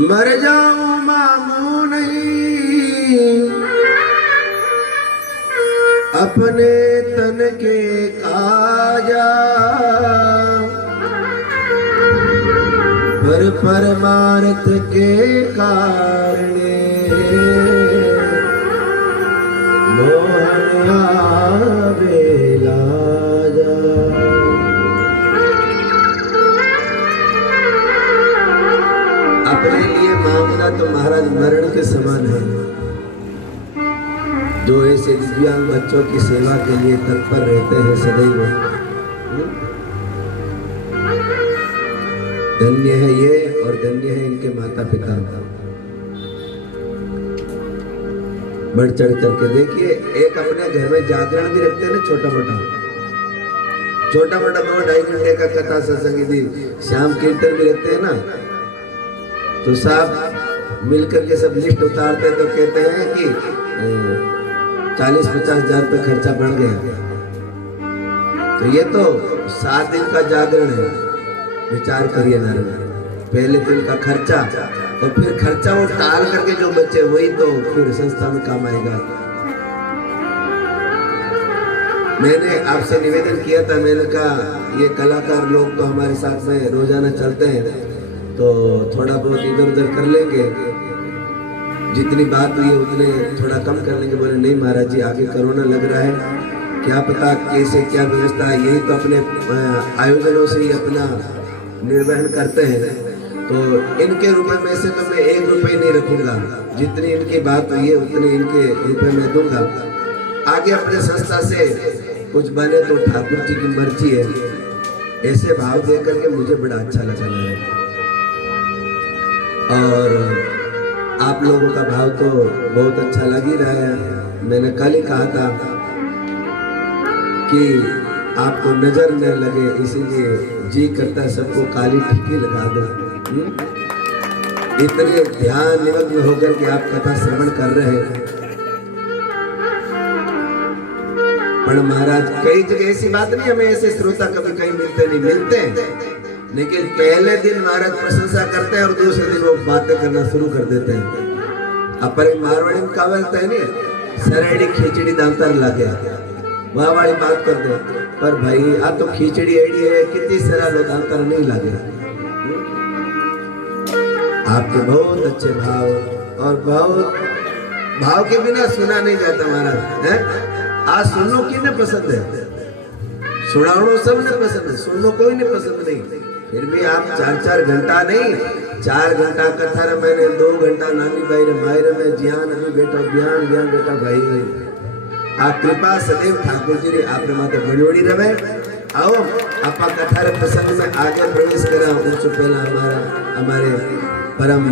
मर जाऊं मामू नहीं अपने तन के काजा, पर परमार्थ के कारणे मोहन आवे लाजा। अपने लिए मांगना तो महाराज मरण के समान है। जो ऐसे दिव्यांग बच्चों की सेवा के लिए तत्पर रहते हैं सदैव, धन्य है ये और धन्य है इनके माता पिता। बढ़ चढ़ करके देखिए, एक अपने घर में जागरण भी रखते हैं ना, छोटा मोटा 2-2.5 घंटे का कथा सत्संग यदि श्याम कीर्तन भी रखते हैं ना, तो साहब मिलकर के सब लिस्ट उतारते हैं तो कहते हैं कि 40-50 हजार रुपये खर्चा बढ़ गया। तो ये तो 7 दिन का जागरण है, विचार करिए नारायण। पहले दिन का खर्चा और फिर खर्चा वो टाल करके जो बचे वही तो फिर संस्था में काम आएगा। मैंने आपसे निवेदन किया था, मैंने कहा ये कलाकार लोग तो हमारे साथ में रोजाना चलते हैं तो थोड़ा बहुत इधर उधर कर लेंगे, जितनी बात हुई है उतने थोड़ा कम कर लेंगे। बोले नहीं महाराज जी, आगे कोरोना लग रहा है, क्या पता कैसे क्या व्यवस्था है, यही तो अपने आयोजनों से ही अपना निर्वहन करते हैं। तो इनके रुपए में से तो मैं 1 रुपये नहीं रखूंगा, जितनी इनकी बात हुई है उतने इनके रुपए में दूंगा। आगे अपने संस्था से कुछ बने तो ठाकुर जी की मर्जी है। ऐसे भाव दे करके मुझे बड़ा अच्छा लगा है। और आप लोगों का भाव तो बहुत अच्छा लग ही रहा है। मैंने कल ही कहा था कि आपको नजर न लगे, इसीलिए जी करता सबको काली टिक्की लगा दो। इतने ध्यान निमग्न होकर के आप कथा श्रवण कर रहे हैं। पर महाराज कई जगह ऐसी बात नहीं, हमें ऐसे श्रोता कभी कहीं मिलते, लेकिन पहले दिन महाराज प्रशंसा करते हैं और दूसरे दिन वो बातें करना शुरू कर देते हैं। अब पर मारवाड़ी में कहावत है नहीं, सरेड़ी खिचड़ी दांतर लागे, वह वाली बात करते हैं। पर भाई आ तो खिचड़ी एड़ी है, कितनी सारा लो दांतर नहीं लागे। आपके बहुत अच्छे भाव और भाव के बिना सुना नहीं जाता महाराज है। आज सुननो किन्हें पसंद है, सुनावनो सबने पसंद है, सुननो कोई नहीं पसंद नहीं। फिर भी आप 4-4 घंटा नहीं, 4 घंटा कथा रे मैंने 2 घंटा नानी भाई रे भाई रे मैं ज्ञान अभी बेटा ज्ञान बेटा भाई। आप कृपा सदैव ठाकुर जी रे आप माते बड़ी रहे। आओ आपा कथा रे प्रसंग में आगे प्रवेश करा। उससे पहला हमारे परम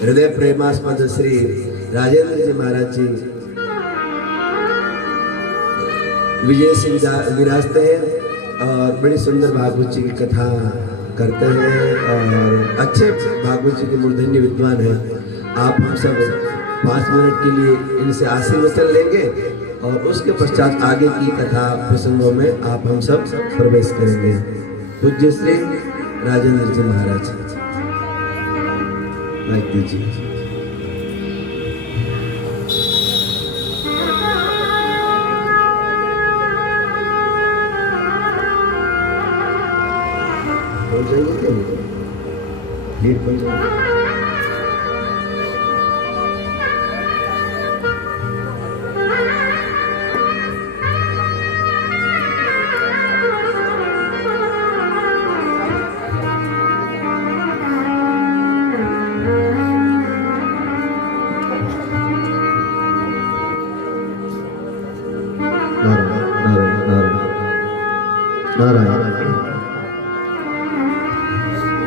हृदय प्रेमास्पद श्री राजेंद्र जी महाराज जी विजय सिंह विराजते हैं और बड़ी सुंदर भागवत जी की कथा करते हैं और अच्छे भागवत जी के मूर्धन्य विद्वान हैं। आप हम सब 5 मिनट के लिए इनसे आशीर्वचन लेंगे और उसके पश्चात आगे की कथा प्रसंगों में आप हम सब प्रवेश करेंगे। पूज्य श्री राजेंद्र जी महाराज माइक दीजिए। भीड़ बन जाएगी।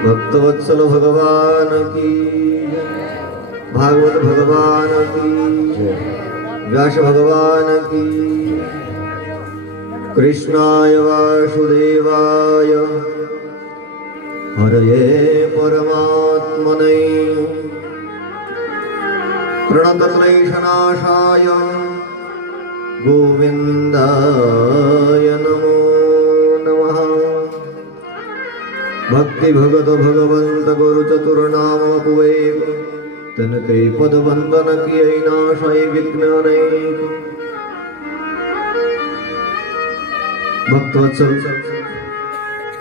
भक्तवत्सल भगवान की, भागवत भगवान की, व्यास भगवान की। कृष्णाय वासुदेवाय हरये परमात्मने प्रणतक्लेशनाशाय गोविन्दाय नमो नमः। भक्त भक्ति भगत भगवंत गुरु चतुर नाम पुवे तन कई पद वंदन किए नाशय विज्ञान भक्तवत्सल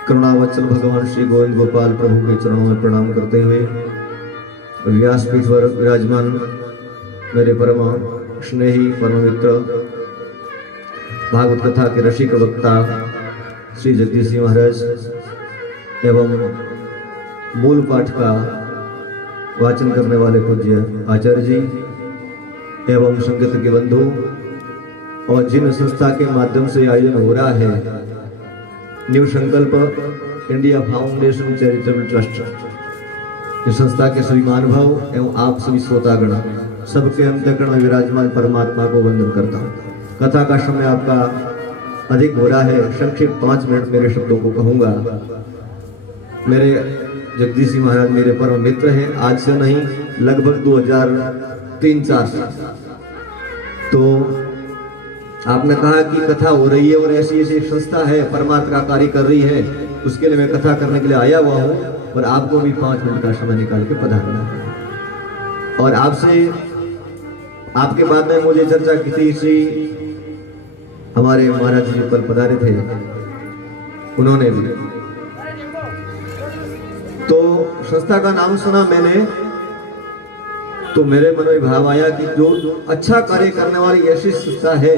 करुणावत्सल भगवान श्री गोविंद गोपाल प्रभु के चरणों में प्रणाम करते हुए व्यासपीठ पर विराजमान मेरे परम स्नेही परम मित्र भागवत कथा के रसिक वक्ता श्री जगदीश सिंह महाराज एवं मूल पाठ का वाचन करने वाले पूज्य आचार्य जी एवं संगत के बंधु और जिन संस्था के माध्यम से आयोजन हो रहा है न्यू संकल्प इंडिया फाउंडेशन चैरिटेबल ट्रस्ट, इस संस्था के सभी महानुभाव एवं आप सभी श्रोतागण सबके अंतःकरण में विराजमान परमात्मा को वंदन करता हूँ। कथा का समय आपका अधिक हो रहा है, संक्षिप्त 5 मिनट मेरे शब्दों को कहूँगा। मेरे जगदीश सिंह महाराज मेरे परम मित्र हैं, आज से नहीं लगभग 2003-4 से। तो आपने कहा कि कथा हो रही है और ऐसी ऐसी संस्था है परमात्मा का कार्य कर रही है, उसके लिए मैं कथा करने के लिए आया हुआ हूँ और आपको भी 5 मिनट का समय निकाल के पधारना है। और आपसे आपके बाद में मुझे चर्चा की थी, श्री हमारे महाराज जी कल पधारे थे, उन्होंने भी तो संस्था का नाम सुना मैंने तो मेरे मन में भाव आया कि जो अच्छा कार्य करने वाली ऐसी संस्था है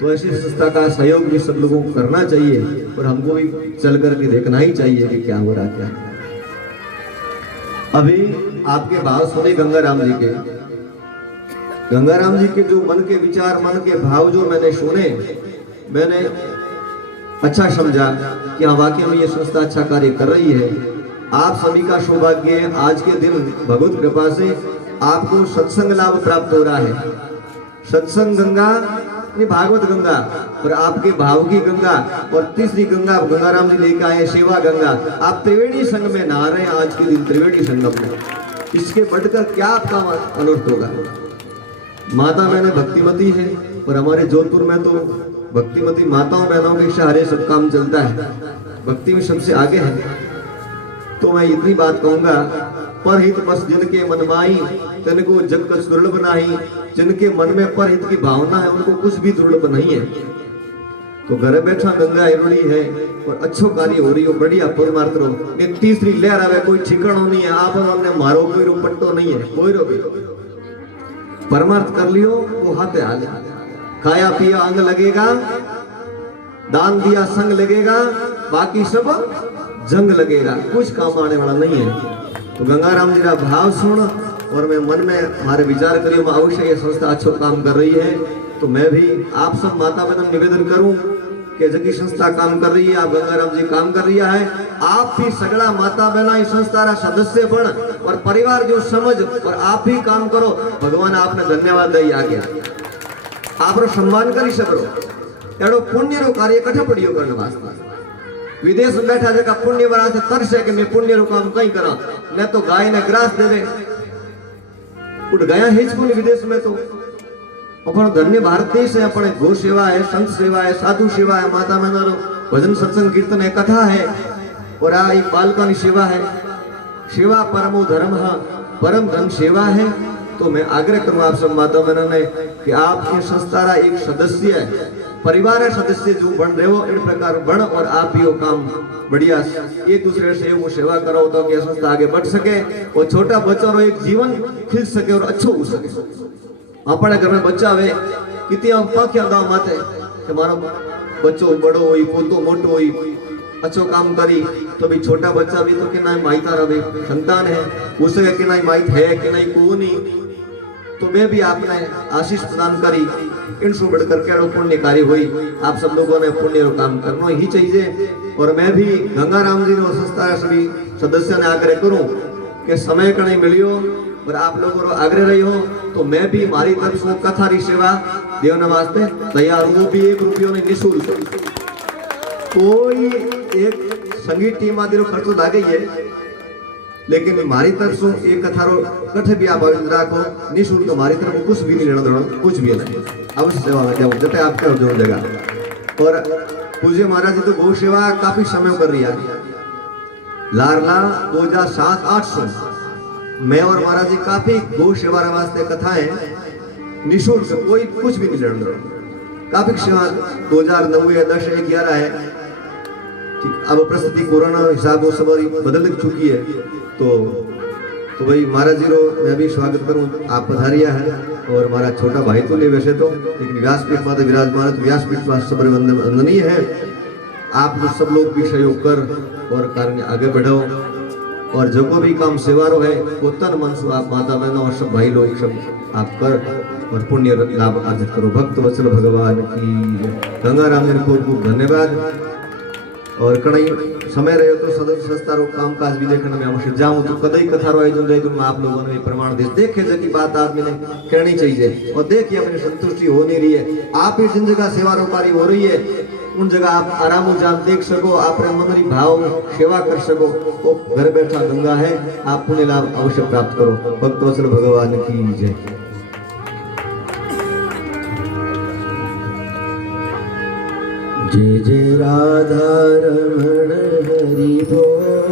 तो ऐसी संस्था का सहयोग भी सब लोगों को करना चाहिए और हमको भी चल करके देखना ही चाहिए कि क्या हो रहा क्या। अभी आपके भाव सुने गंगाराम जी के, गंगाराम जी के जो मन के विचार मन के भाव जो मैंने सुने, मैंने अच्छा समझा कि हाँ वाकई में ये संस्था अच्छा कार्य कर रही है। आप सभी का सौभाग्य है, आज के दिन भगवत कृपा से आपको सत्संग लाभ प्राप्त हो रहा है। सत्संग गंगा भागवत गंगा और आपके भाव की गंगा और तीसरी गंगा गंगाराम जी लेकर आए सेवा गंगा। आप त्रिवेणी संघ में नहा रहे हैं आज के दिन त्रिवेणी संगम में, इसके बढ़कर क्या आपका अनर्थ होगा। माता बहने भक्तिमती है और हमारे जोधपुर में तो भक्तिमती माताओं बहनों के सहारे सब काम चलता है, भक्ति में सबसे आगे है। तो मैं इतनी बात कहूंगा, परहित बस जिनके मन माई तिनको जग कछ दुर्लभ नाही, जिनके मन में परहित की भावना है उनको कुछ भी दुर्लभ नहीं है। तो घर बैठा गंगा एवड़ी है और अच्छो कार्य हो रही हो, बढ़िया परमार्थ रो। तीसरी लहर आवे कोई ठिकाना नहीं है, आप हमने मारो कोई रो पट्टो नहीं है, कोई रो भी परमार्थ कर लियो वो हाथे हाल, खाया पिया अंग लगेगा, दान दिया संग लगेगा, बाकी सब जंग लगेगा, कुछ काम आने वाला नहीं है। तो गंगाराम जी का भाव सुन और मैं मन में हमारे विचार करियो मैं अवश्य ये संस्था अच्छा काम कर रही है। तो मैं भी आप सब माता बहन निवेदन करूं कि जबकि संस्था काम कर रही है, आप गंगाराम जी काम कर रही है, आप भी सगड़ा माता बहना इस संस्था का सदस्य बन और परिवार जो समझ और आप भी काम करो। भगवान आपने धन्यवाद दई आ गया, आप सम्मान करी सको। एड़ो पुण्य रो कार्य कठे पड़ियो करने वास्ते विदेश में बैठा जगह पुण्य वाला से तरस है कि मैं पुण्य रो काम कहीं करा, न तो गाय ने ग्रास देवे उठ गया हिच को विदेश में। तो अपन धन्य भारत देश है, अपने गो सेवा है, संत सेवा है, साधु सेवा है, माता बहनों भजन सत्संग कीर्तन है, कथा है और आई बालका की सेवा है। सेवा परमो धर्म परम धन सेवा है। तो मैं आग्रह करूं आप सब माता बहनों ने कि आपके संस्था का एक सदस्य है, परिवार सदस्य जो बन रहे हो इन प्रकार बन और आप भी वो काम बढ़िया एक दूसरे से वो सेवा करो तो कि संस्था आगे बढ़ सके और छोटा बच्चा रो एक जीवन खिल सके और अच्छो हो सके। अपने घर में बच्चा वे कितनी पाख्या गाँव माते कि मारो बच्चो बड़ो हुई पोतो मोटो हुई अच्छो काम करी तो भी छोटा बच्चा भी तो कि ना माइता रहे संतान है उसे कि ना माइत है कि नहीं को नहीं। तो मैं भी आपने आशीष प्रदान करी, इनसे बढ़कर केड़ो पुण्य कार्य हुई। आप सब लोगों ने पुण्य रो काम करना ही चाहिए। और मैं भी गंगाराम जी रो संस्था सभी सदस्य ने आग्रह करूं कि समय कहीं मिलियो और आप लोगों रो आग्रह रही हो तो मैं भी हमारी तरफ से कथा री सेवा देवना वास्ते तैयार हूँ। भी 1 रुपया नहीं निःशुल्क, कोई एक संगीत टीम आदि रो खर्चो लागे है, लेकिन हमारी तरफ से एक कथा रो कठे भी आप राखो निःशुल्क, हमारी तरफ कुछ भी नहीं लेना देना, कुछ भी नहीं, अवश्य सेवा में जाओ जब आपका जो जगह। और पूज्य महाराज जी तो गौ सेवा काफी समय कर रही है लारला 2007-800 मैं और महाराज जी काफी गो सेवा वास्ते कथाएं निशुल्क, कोई कुछ भी नहीं लड़ रहा, काफी सेवा 2009 या 10 या 11 है। अब परिस्थिति कोरोना हिसाब वो सब बदल चुकी है, तो भाई महाराज जी रो मैं भी स्वागत करूं, आप पधारिया है और हमारा छोटा भाई तो नहीं वैसे तो, लेकिन व्यासपीठ माता विराजमान, तो व्यासपीठ सब वंदनीय है। आप सब लोग भी सहयोग कर और कार्य आगे बढ़ाओ, और जो को भी काम सेवारो है वो तन मन से आप माता बहनों और सब भाई लोग सब आप कर और पुण्य लाभ अर्जित करो। भक्त वत्सल भगवान की गंगाराम ने खूब खूब धन्यवाद। और कई समय रहे तो सदस्य संस्थारो काम काज भी देखने में अवश्य जाऊं, तो कदई कथा रो आयोजन रहे तो मैं आप लोगों ने प्रमाण दे देखे जकी बात आदमी ने कहनी चाहिए, और देखिए अपनी संतुष्टि हो नहीं रही है। आप ही जिन जगह सेवा कार्य हो रही है उन जगह आप आराम जान देख सको, आप मनरी भाव सेवा कर सको, वो घर बैठा गंगा है, आप पुण्य लाभ अवश्य प्राप्त करो। भक्त वत्सल भगवान की जय। जय जय राधा रमण हरि बोल।